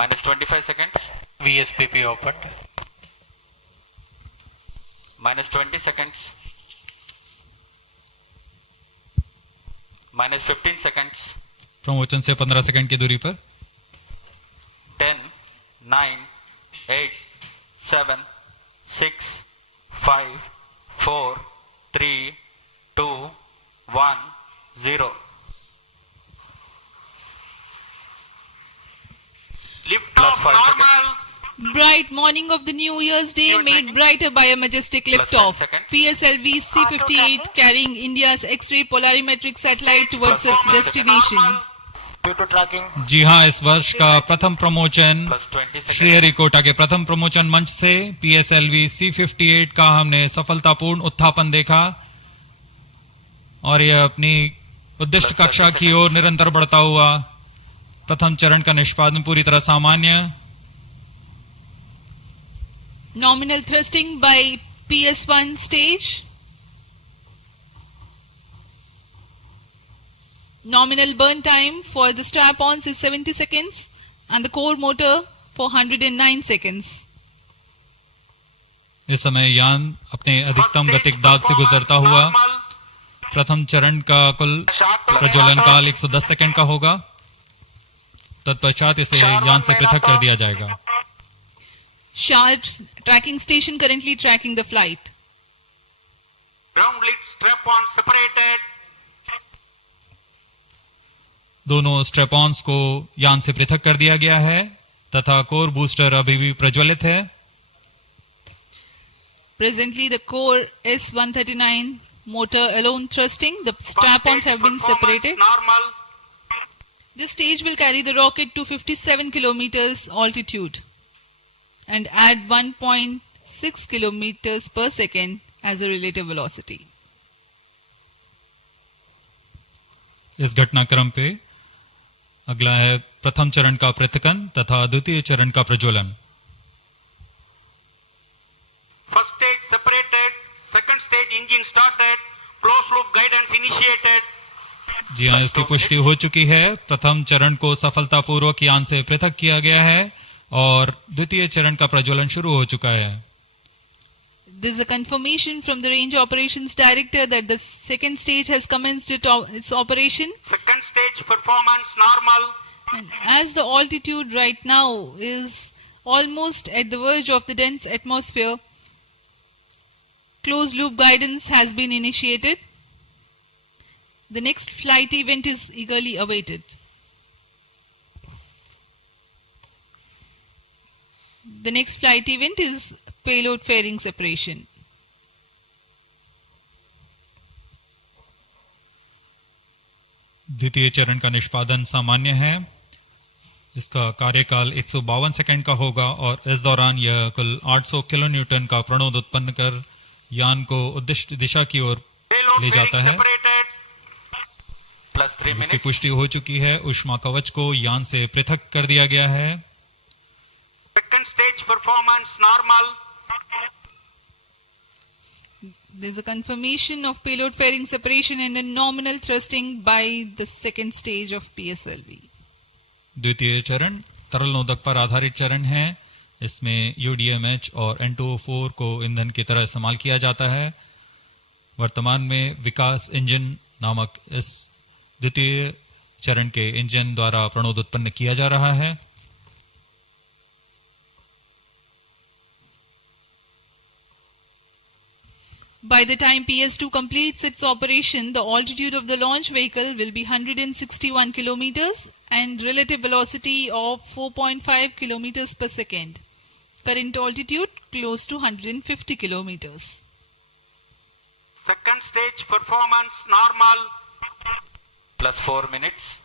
Minus 25 seconds. VSPP opened. Minus 20 seconds. Minus 15 seconds. Promotion से 15 second की दूरी पर 10, 9, 8, 7, 6, 5, 4, 3, 2, 1, 0. Lift Plus off 5 normal. Bright morning of the New Year's Day Your made tracking. brighter by a majestic Plus liftoff. 10 seconds. PSLV C-58 carrying India's X-ray polarimetric satellite towards its destination. Due to tracking. जी हाँ, इस वर्ष का प्रथम promotion Plus 20 seconds. Sriharikota के प्रथम promotion मंच से PSLV C-58 का हमने सफलतापूर्ण उत्थापन देखा और यह अपनी उद्दिष्ट कक्षा की ओर निरंतर बढ़ता हुआ। प्रथम चरण का निष्पादन पूरी तरह सामान्य। Nominal thrusting by PS1 stage. Nominal burn time for the strap-ons is 70 seconds and the core motor for 109 seconds. इस समय यान अपने अधिकतम गतिक दाब से गुजरता हुआ। प्रथम चरण का कुल प्रज्वलन काल 110 सेकंड का होगा। तत्पश्चात इसे यान से पृथक कर दिया जाएगा। Sharp's tracking station currently tracking the flight. Ground lead strap-on separated. दोनों स्ट्रेपॉन्स को यान से पृथक कर दिया गया है तथा कोर बूस्टर अभी भी प्रज्वलित है। Presently, the core S139 motor alone thrusting. The strap-ons have been separated. Normal. This stage will carry the rocket to 57 kilometers altitude and add 1.6 kilometers per second as a relative velocity. इस घटनाक्रम पे अगला है प्रथम चरण का पृथकन तथा द्वितीय चरण का प्रज्वलन। First stage separated. Second stage engine started. Closed loop guidance initiated. जी हाँ, इसकी पुष्टि हो चुकी है। प्रथम चरण को सफलतापूर्वक यान से पृथक किया गया है और द्वितीय चरण का प्रज्वलन शुरू हो चुका है। This is a confirmation from the Range Operations Director that the second stage has commenced its operation. Second stage performance normal. And as the altitude right now is almost at the verge of the dense atmosphere, closed loop guidance has been initiated. The next flight event is eagerly awaited. The next flight event is payload fairing separation. द्वितीय चरण का निष्पादन सामान्य है। इसका कार्यकाल 152 second का होगा और इस दौरान यह कुल 800 किलो न्यूटन का प्रणोद उत्पन्न कर यान को उद्दिष्ट दिशा की ओर Payload ले fairing जाता है। separated. Plus 3 इसकी minutes. पुष्टि हो चुकी है। ऊष्मा कवच को यान से पृथक कर दिया गया है। Second stage performance normal. There is a confirmation of payload fairing separation and a nominal thrusting by the second stage of PSLV. द्वितीय चरण तरल नोदक पर आधारित चरण है। इसमें UDMH और N2O4 को ईंधन की तरह इस्तेमाल किया जाता है। वर्तमान में विकास इंजन नामक इस द्वितीय चरण के इंजन द्वारा प्रणोद उत्पन्न किया जा रहा है। By the time PS2 completes its operation, the altitude of the launch vehicle will be 161 kilometers and relative velocity of 4.5 kilometers per second. Current altitude close to 150 kilometers. Second stage performance normal. Plus 4 minutes.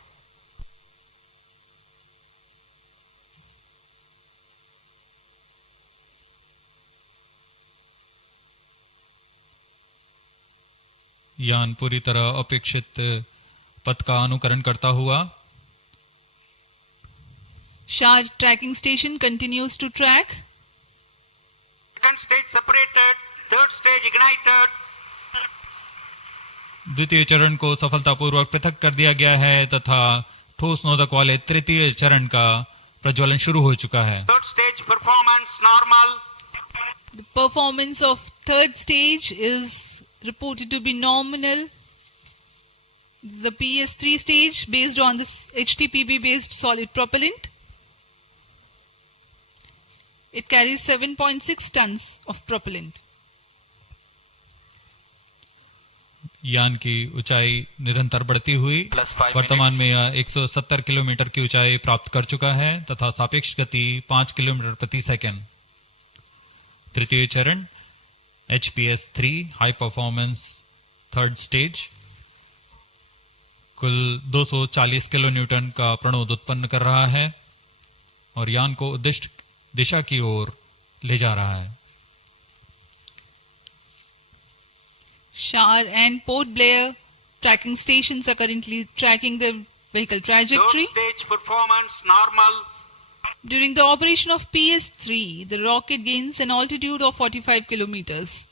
यान पूरी तरह अपेक्षित पथ का अनुकरण करता हुआ Shah tracking station continues to track. Second stage separated. Third stage ignited. द्वितीय चरण को सफलतापूर्वक पृथक कर दिया गया है तथा ठोस नोदक वाले तृतीय चरण का प्रज्वलन शुरू हो चुका है। Third stage performance normal. The performance of third stage is reported to be nominal. The PS3 stage based on this HTPB based solid propellant. It carries 7.6 tons of propellant. यान की ऊंचाई निरंतर बढ़ती हुई Plus 5 वर्तमान में minutes. यह 170 kilometre की ऊंचाई प्राप्त कर चुका है तथा सापेक्ष गति 5 किलोमीटर प्रति सेकंड। तृतीय चरण HPS3 high performance third stage कुल 240 किलो न्यूटन का प्रणोद उत्पन्न कर रहा है और यान को उद्दिष्ट दिशा की ओर ले जा रहा है। Shar and Port Blair tracking stations are currently tracking the vehicle trajectory. Third stage performance normal. During the operation of PS3, the rocket gains an altitude of 45 kilometers.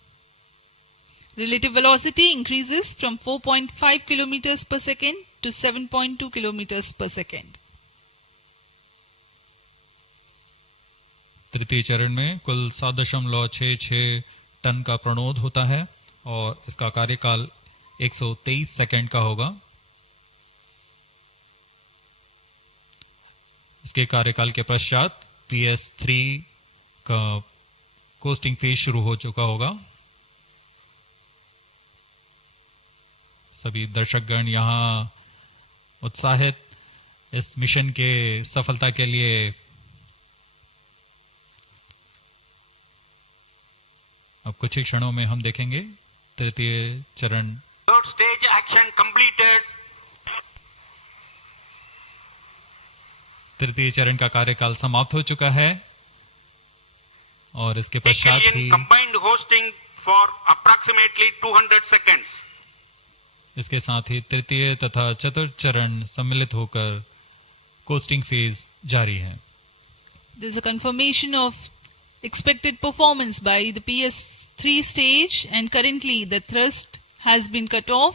Relative velocity increases from 4.5 kilometers per second to 7.2 kilometers per second. तृतीय चरण में कुल 7.66 ton का प्रणोद होता है और इसका कार्यकाल 123 सेकंड का होगा। इसके कार्यकाल के पश्चात PS3 का कोस्टिंग फेज शुरू हो चुका होगा। सभी दर्शकगण यहाँ उत्साहित इस मिशन के सफलता के लिए अब कुछ ही क्षणों में हम देखेंगे तृतीय चरण। Third stage action completed. तृतीय चरण का कार्यकाल समाप्त हो चुका है और इसके पश्चात Vehicle he in combined hosting for approximately 200 seconds. इसके साथ ही तृतीय तथा चतुर्थ चरण सम्मिलित होकर कोस्टिंग फेज जारी है। There is a confirmation of expected performance by the PS3 stage, and currently the thrust has been cut off,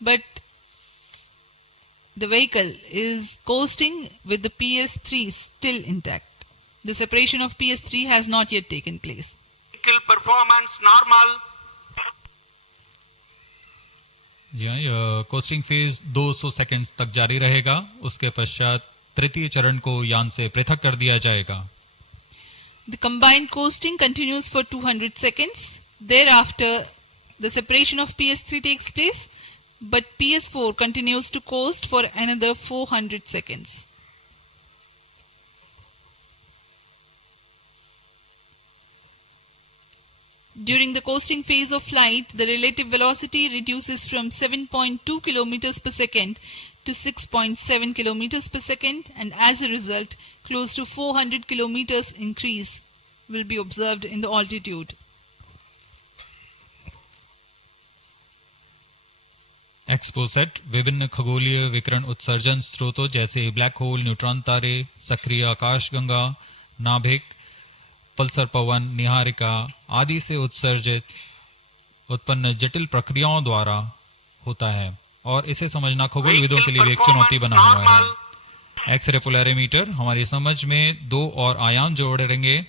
but the vehicle is coasting with the PS3 still intact. The separation of PS3 has not yet taken place. Vehicle performance normal. यह costing phase 200 seconds तक जारी रहेगा। उसके पश्चात तृतीय चरण को यान से पृथक कर दिया जाएगा। The combined coasting continues for 200 seconds. Thereafter, the separation of PS3 takes place, but PS4 continues to coast for another 400 seconds. During the coasting phase of flight, the relative velocity reduces from 7.2 kilometers per second to 6.7 kilometers per second, and as a result, close to 400 kilometers increase will be observed in the altitude. XPoSat विभिन्न खगोलीय विकिरण उत्सर्जन स्रोतों जैसे black hole, neutron तारे, सक्रिय आकाशगंगा, नाभिक, पल्सर पवन, निहारिका आदि से उत्सर्जित उत्पन्न जटिल प्रक्रियाओं द्वारा होता है और इसे समझना खगोलविदों के लिए भी एक चुनौती बना हुआ है। एक्सरे पोलैरिमीटर हमारी समझ में दो और आयाम जोड़ेंगे।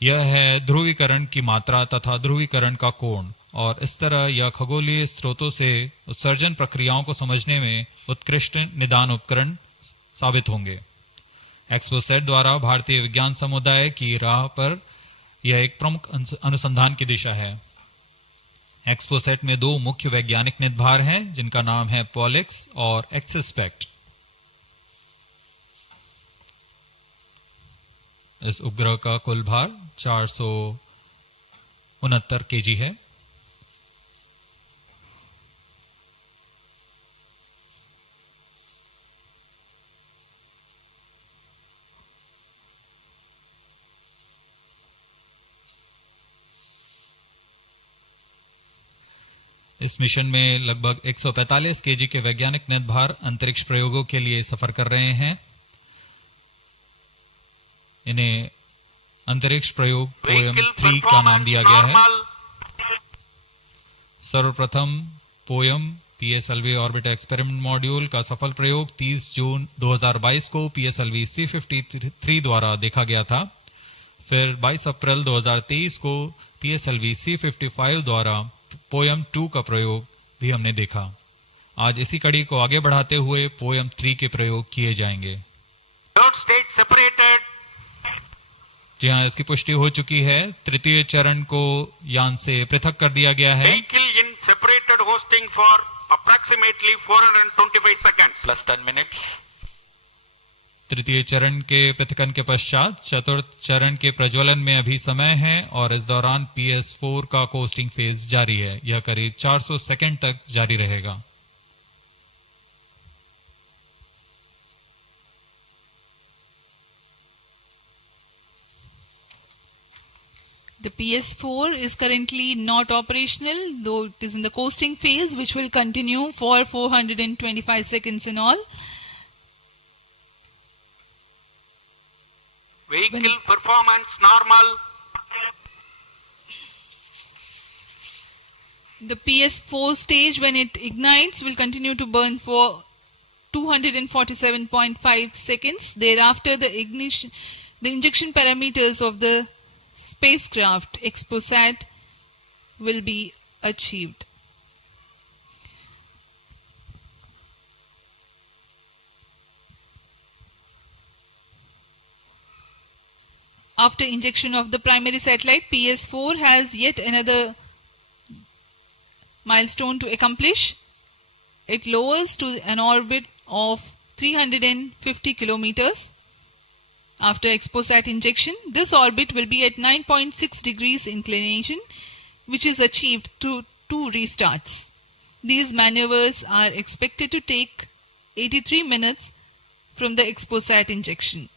यह है ध्रुवीकरण की मात्रा तथा ध्रुवीकरण का कोण, और इस तरह यह खगोलीय स्रोतों से उत्सर्जन प्रक्रियाओं को समझने में उत्कृष्ट निदान उपकरण साबित होंगे। एक्सपोसेट द्वारा भारतीय विज्ञान समुदाय की राह पर यह एक प्रमुख अनुसंधान की दिशा है। एक्सपोसेट में दो मुख्य वैज्ञानिक निदभार हैं जिनका नाम है पॉलिक्स और एक्सस्पेक्ट। इस उपग्रह का कुल भार 469 केजी है। इस मिशन में लगभग 145 केजी के वैज्ञानिक निदभार अंतरिक्ष प्रयोगों के लिए सफर कर रहे हैं। इन्हें अंतरिक्ष प्रयोग पोयम 3 का नाम दिया गया है। सर्वप्रथम poem PSLV orbiter experiment module का सफल प्रयोग 30 जून 2022 को पीएसएलवी C53 द्वारा देखा गया था। फिर 22 अप्रैल 2023 को पीएसएलवी C55 द्वारा पोयम 2 का प्रयोग भी हमने देखा। आज इसी कड़ी को आगे बढ़ाते हुए पोयम 3 के प्रयोग किए जाएंगे। Third stage separated. जी हाँ, इसकी पुष्टि हो चुकी है। तृतीय चरण को यान से पृथक कर दिया गया है। Vehicle in separated hosting for approximately 425 seconds. plus 10 minutes, तृतीय चरण के पृथकन के पश्चात चतुर्थ चरण के प्रज्वलन में अभी समय है और इस दौरान PS4 का कोस्टिंग फेज जारी है। यह करीब 400 सेकंड तक जारी रहेगा। The PS4 is currently not operational, though it is in the coasting phase, which will continue for 425 seconds in all. Vehicle performance normal. The PS4 stage, when it ignites, will continue to burn for 247.5 seconds. Thereafter, the injection parameters of the spacecraft XPOSat will be achieved. After injection of the primary satellite, PS4 has yet another milestone to accomplish. It lowers to an orbit of 350 kilometers. After XPOSat injection, this orbit will be at 9.6 degrees inclination, which is achieved through 2 restarts. These maneuvers are expected to take 83 minutes from the XPOSat injection.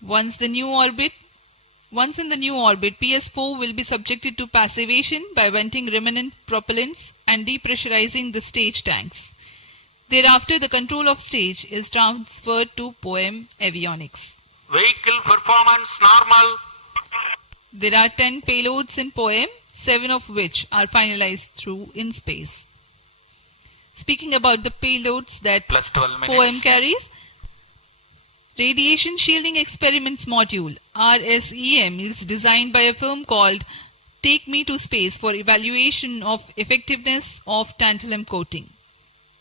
Once in the new orbit, PS4 will be subjected to passivation by venting remnant propellants and depressurizing the stage tanks. Thereafter, the control of stage is transferred to POEM Avionics. Vehicle performance normal. There are 10 payloads in POEM, 7 of which are finalized through InSpace. Speaking about the payloads that plus 12 minutes, POEM carries, Radiation Shielding Experiments Module RSEM is designed by a firm called Take Me to Space for evaluation of effectiveness of tantalum coating.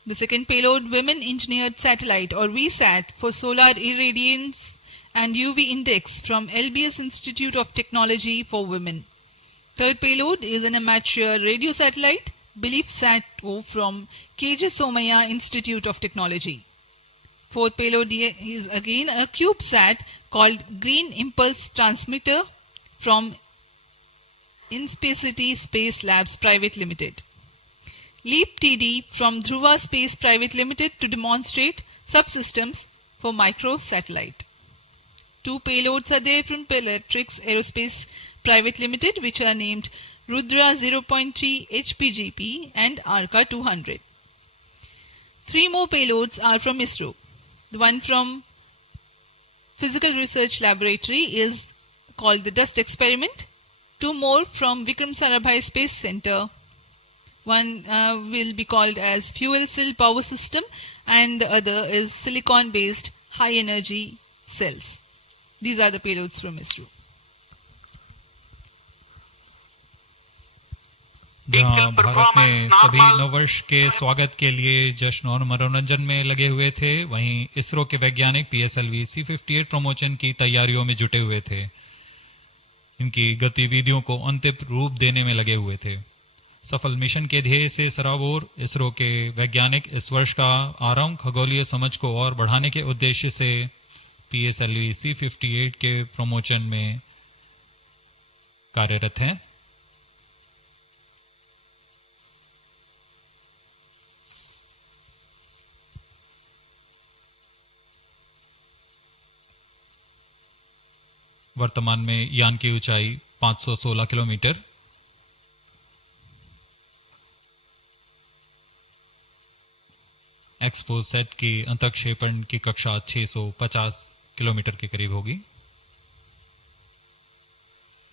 The second payload, Women Engineered Satellite or VSAT for solar irradiance and UV index from LBS Institute of Technology for Women. Third payload is an amateur radio satellite, BeliefSat-O from KJ Somaya Institute of Technology. Fourth payload is again a CubeSat called Green Impulse Transmitter from Inspacity Space Labs Private Limited. LEAP TD from Dhruva Space Private Limited to demonstrate subsystems for microsatellite. 2 payloads are there from Peletrix Aerospace Private Limited, which are named Rudra 0.3 HPGP and Arca 200. 3 more payloads are from ISRO. The one from Physical Research Laboratory is called the Dust Experiment. 2 more from Vikram Sarabhai Space Center. One will be called as Fuel Cell Power System and the other is Silicon Based High Energy Cells. These are the payloads from ISRO. जहाँ भारत में सभी नववर्ष के स्वागत के लिए जश्न और मनोरंजन में लगे हुए थे, वहीं इसरो के वैज्ञानिक पीएसएलवी C58 प्रमोशन की तैयारियों में जुटे हुए थे। इनकी गतिविधियों को अंतिम रूप देने में लगे हुए थे। सफल मिशन के ध्येय से सराबोर इसरो के वैज्ञानिक इस वर्ष का आरंभ खगोलीय समझ को और बढ़ाने के उद्देश्य से पीएसएलवी C58 के प्रमोशन में कार्यरत हैं। वर्तमान में यान की ऊंचाई 516 किलोमीटर, एक्सपोसैट की अंतक्षेपण की कक्षा 650 किलोमीटर के करीब होगी।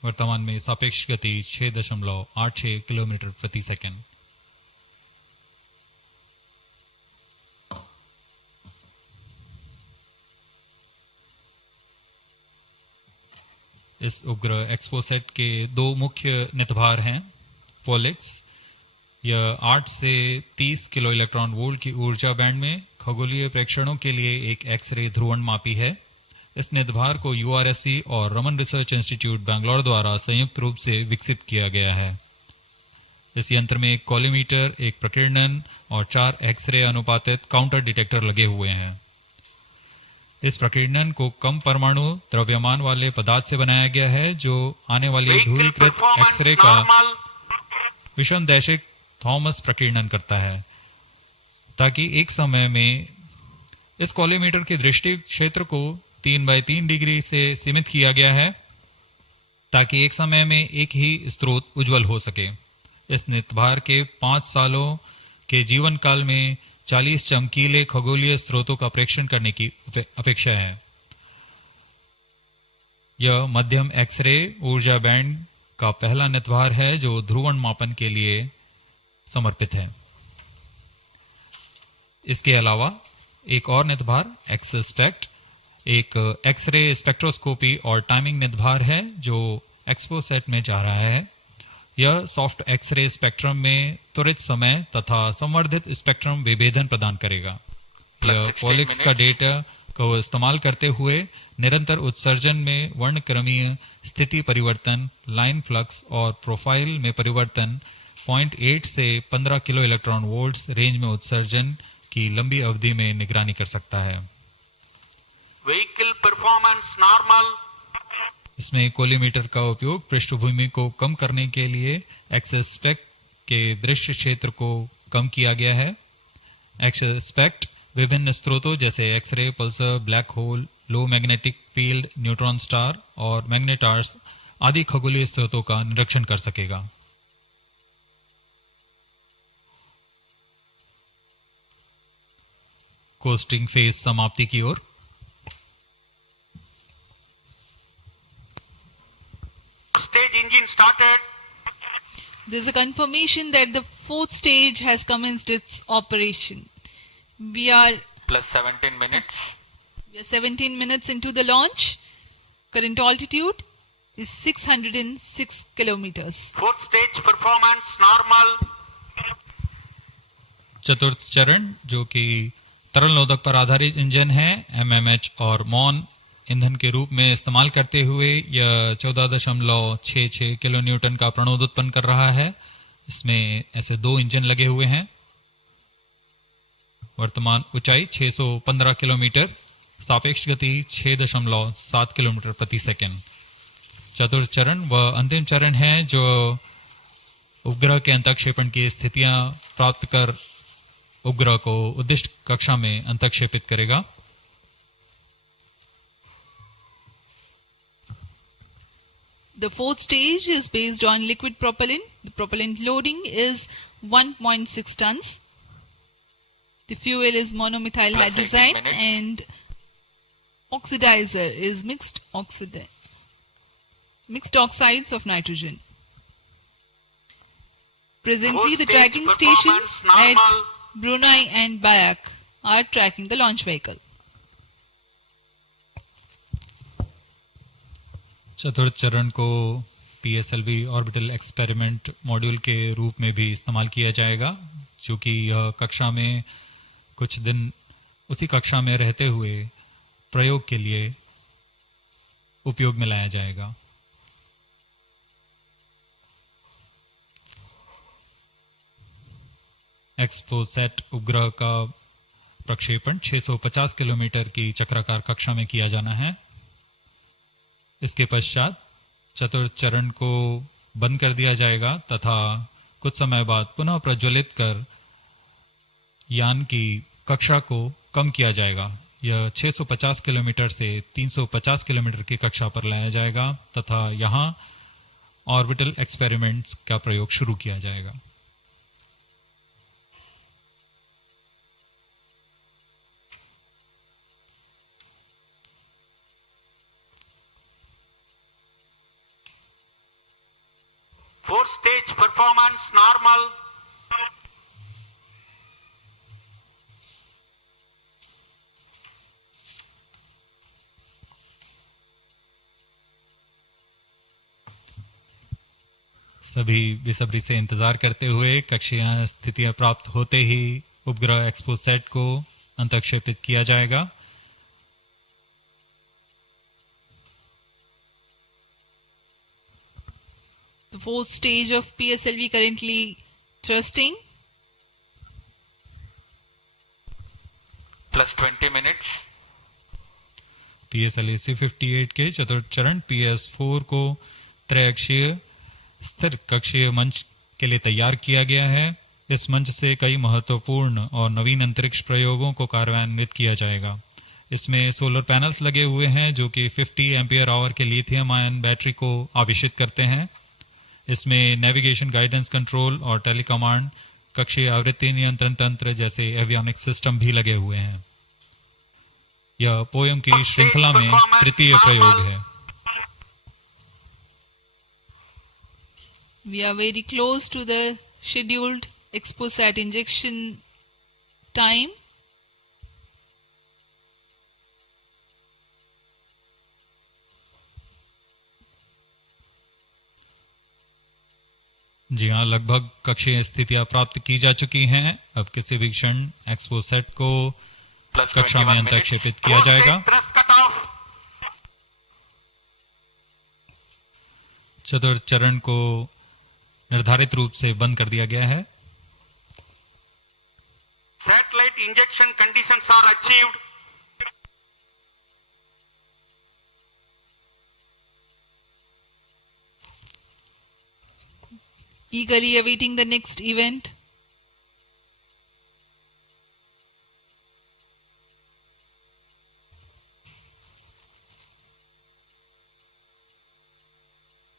वर्तमान में सापेक्ष गति 6.86 किलोमीटर प्रति सेकंड। इस उपग्रह एक्सपोसेट के दो मुख्य नितभार हैं। पोलिक्स, यह 8 से 30 किलो इलेक्ट्रॉन वोल्ट की ऊर्जा बैंड में खगोलीय प्रेक्षणों के लिए एक एक्सरे ध्रुवण मापी है। इस नितभार को यूआरएससी और रमन रिसर्च इंस्टीट्यूट बैंगलोर द्वारा संयुक्त रूप से विकसित किया गया है। इस यंत्र में एक कॉलीमीटर, एक प्रकीर्णन और 4 एक्सरे अनुपातित काउंटर डिटेक्टर लगे हुए हैं। इस प्रकीर्णन को कम परमाणु द्रव्यमान वाले पदार्थ से बनाया गया है, जो आने वाली Vehicle ध्रुवीकृत performance एक्सरे का normal. विषमदैशिक थॉमस प्रकीर्णन करता है, ताकि एक समय में इस कॉलीमीटर के दृष्टि क्षेत्र को 3x3 डिग्री से सीमित किया गया है, ताकि एक समय में एक ही स्रोत उज्जवल हो सके। इस नितभार के 5 सालों के जीवन काल में 40 चमकीले खगोलीय स्रोतों का प्रेक्षण करने की अपेक्षा है। यह मध्यम एक्सरे ऊर्जा बैंड का पहला नितभार है जो ध्रुवण मापन के लिए समर्पित है। इसके अलावा एक और नितभार एक्सस्पेक्ट एक एक्सरे स्पेक्ट्रोस्कोपी और टाइमिंग नितभार है जो एक्सपोसेट में जा रहा है। यह सॉफ्ट एक्सरे स्पेक्ट्रम में त्वरित समय तथा संवर्धित स्पेक्ट्रम विभेदन प्रदान करेगा। यह पॉलिक्स का डेटा को इस्तेमाल करते हुए निरंतर उत्सर्जन में वर्णक्रमीय स्थिति परिवर्तन, लाइन फ्लक्स और प्रोफाइल में परिवर्तन, 0.8 से 15 किलो इलेक्ट्रॉन वोल्ट्स रेंज में उत्सर्जन की लंबी अवधि में निगरानी कर सकता है। Vehicle performance normal. इसमें कोलीमीटर का उपयोग पृष्ठभूमि को कम करने के लिए एक्सस्पेक्ट के दृश्य क्षेत्र को कम किया गया है। एक्सस्पेक्ट विभिन्न स्रोतों जैसे एक्सरे, पल्सर, ब्लैक होल, लो मैग्नेटिक फील्ड, न्यूट्रॉन स्टार और मैग्नेटार्स आदि खगोलीय स्रोतों का निरीक्षण कर सकेगा। कोस्टिंग फेज समाप्ति की ओर। Stage engine started. There's a confirmation that the fourth stage has commenced its operation. We are plus 17 minutes. 17 minutes into the launch. Current altitude is 606 kilometers. Fourth stage performance normal. चतुर्थ चरण जो कि तरल नोदक पर आधारित engine है, MMH और मॉन ईंधन के रूप में इस्तेमाल करते हुए यह 14.66 किलो न्यूटन का प्रणोद उत्पन्न कर रहा है। इसमें ऐसे 2 इंजन लगे हुए हैं। वर्तमान ऊंचाई 615 किलोमीटर, सापेक्ष गति 6.7 किलोमीटर प्रति सेकंड। चतुर्थ चरण वह अंतिम चरण है जो उपग्रह के अंतःक्षेपण की स्थितियां प्राप्त कर उपग्रह को उद्दिष्ट कक्षा में अंतःक्षेपित करेगा। The fourth stage is based on liquid propellant. The propellant loading is 1.6 tons. The fuel is monomethyl Plus 18 hydrazine minutes. and oxidizer is mixed oxides of nitrogen. Presently, Fourth the stage tracking performance stations normal. at Brunei and Bayak are tracking the launch vehicle. चतुर्थ चरण को PSLV orbital experiment module के रूप में भी इस्तेमाल किया जाएगा, जो कि यह कक्षा में कुछ दिन उसी कक्षा में रहते हुए प्रयोग के लिए उपयोग में लाया जाएगा। एक्सपोसेट उपग्रह का प्रक्षेपण 650 किलोमीटर की चक्राकार कक्षा में किया जाना है। इसके पश्चात चतुर्थ चरण को बंद कर दिया जाएगा तथा कुछ समय बाद पुनः प्रज्वलित कर यान की कक्षा को कम किया जाएगा। यह 650 किलोमीटर से 350 किलोमीटर की कक्षा पर लाया जाएगा तथा यहां ऑर्बिटल एक्सपेरिमेंट्स का प्रयोग शुरू किया जाएगा। Fourth stage performance normal. सभी बेसब्री से इंतजार करते हुए कक्षीय स्थितियां प्राप्त होते ही उपग्रह एक्सपोसैट को अंतक्षेपित किया जाएगा। The fourth stage of PSLV currently thrusting. plus 20 minutes, PSLV C58 के चतुर्थ चरण PS4 को त्रैअक्षीय स्थिर कक्षीय मंच के लिए तैयार किया गया है। इस मंच से कई महत्वपूर्ण और नवीन अंतरिक्ष प्रयोगों को कार्यान्वित किया जाएगा। इसमें सोलर पैनल्स लगे हुए हैं जो कि 50 एम्पियर आवर के लिथियम आयन बैटरी को आवेशित करते हैं। इसमें नेविगेशन, गाइडेंस, कंट्रोल और टेलीकमांड, कक्षीय आवृत्ति नियंत्रण तंत्र जैसे एवियोनिक सिस्टम भी लगे हुए हैं। यह पोयम की श्रृंखला में तृतीय प्रयोग है। We are very close to the scheduled Exposat injection time. जी हाँ, लगभग कक्षीय स्थितियां प्राप्त की जा चुकी हैं। अब किसी भी क्षण एक्सपोसैट को plus कक्षा में 21 minutes, अंतक्षेपित किया जाएगा। Thrust cutoff. चतुर्थ चरण को निर्धारित रूप से बंद कर दिया गया है। Satellite injection conditions are achieved. Eagerly awaiting the next event.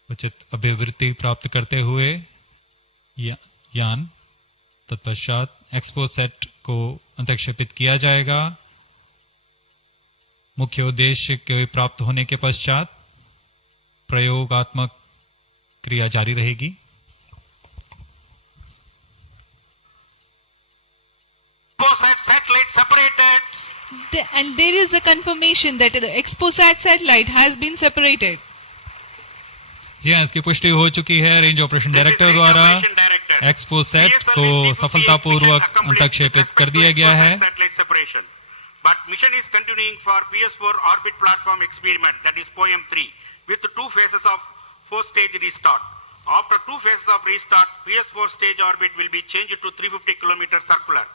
उचित अभिवृत्ति प्राप्त करते हुए यान तत्पश्चात एक्सपोसैट को अंतक्षेपित किया जाएगा। मुख्य उद्देश्य के प्राप्त होने के पश्चात प्रयोगात्मक क्रिया जारी रहेगी। Exposat satellite separated. And there is a confirmation that the Exposat satellite has been separated. जी हाँ, इसकी पुष्टि हो चुकी है रेंज ऑपरेशन डायरेक्टर द्वारा। एक्सपोसैट को सफलतापूर्वक अंतक्षेपित कर दिया गया है। But mission is continuing for PS4 orbit platform experiment, that is POEM 3, with 2 phases of 4-stage restart. After 2 phases of restart, PS4 stage orbit will be changed to 350 km circular.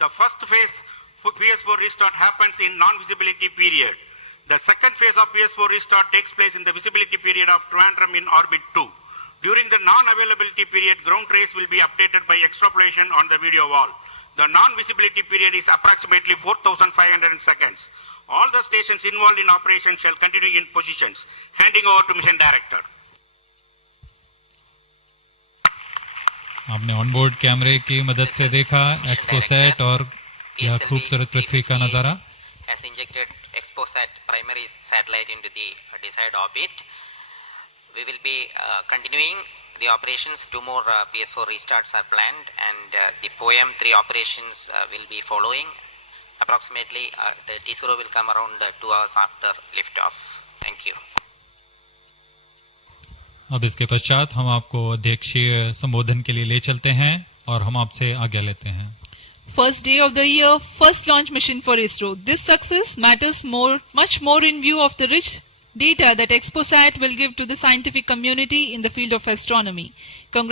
The first phase for PS4 restart happens in non-visibility period. The second phase of PS4 restart takes place in the visibility period of Trivandrum in orbit 2. During the non-availability period, ground trace will be updated by extrapolation on the video wall. The non-visibility period is approximately 4,500 seconds. All the stations involved in operation shall continue in positions. Handing over to mission director. आपने onboard कैमरे की मदद से देखा XPoSat और यह खूबसूरत पृथ्वी का नजारा। has injected Exposat primary satellite into the desired orbit. We will be continuing the operations. 2 more PS4 restarts are planned, and the POEM 3 operations will be following. Approximately the T0 will come around 2 hours after liftoff. Thank you. अब इसके पश्चात हम आपको अध्यक्षीय संबोधन के लिए ले चलते हैं और हम आपसे आज्ञा लेते हैं। First day of the year, first launch mission for ISRO. This success matters much more in view of the rich data that Exposat will give to the scientific community in the field of astronomy.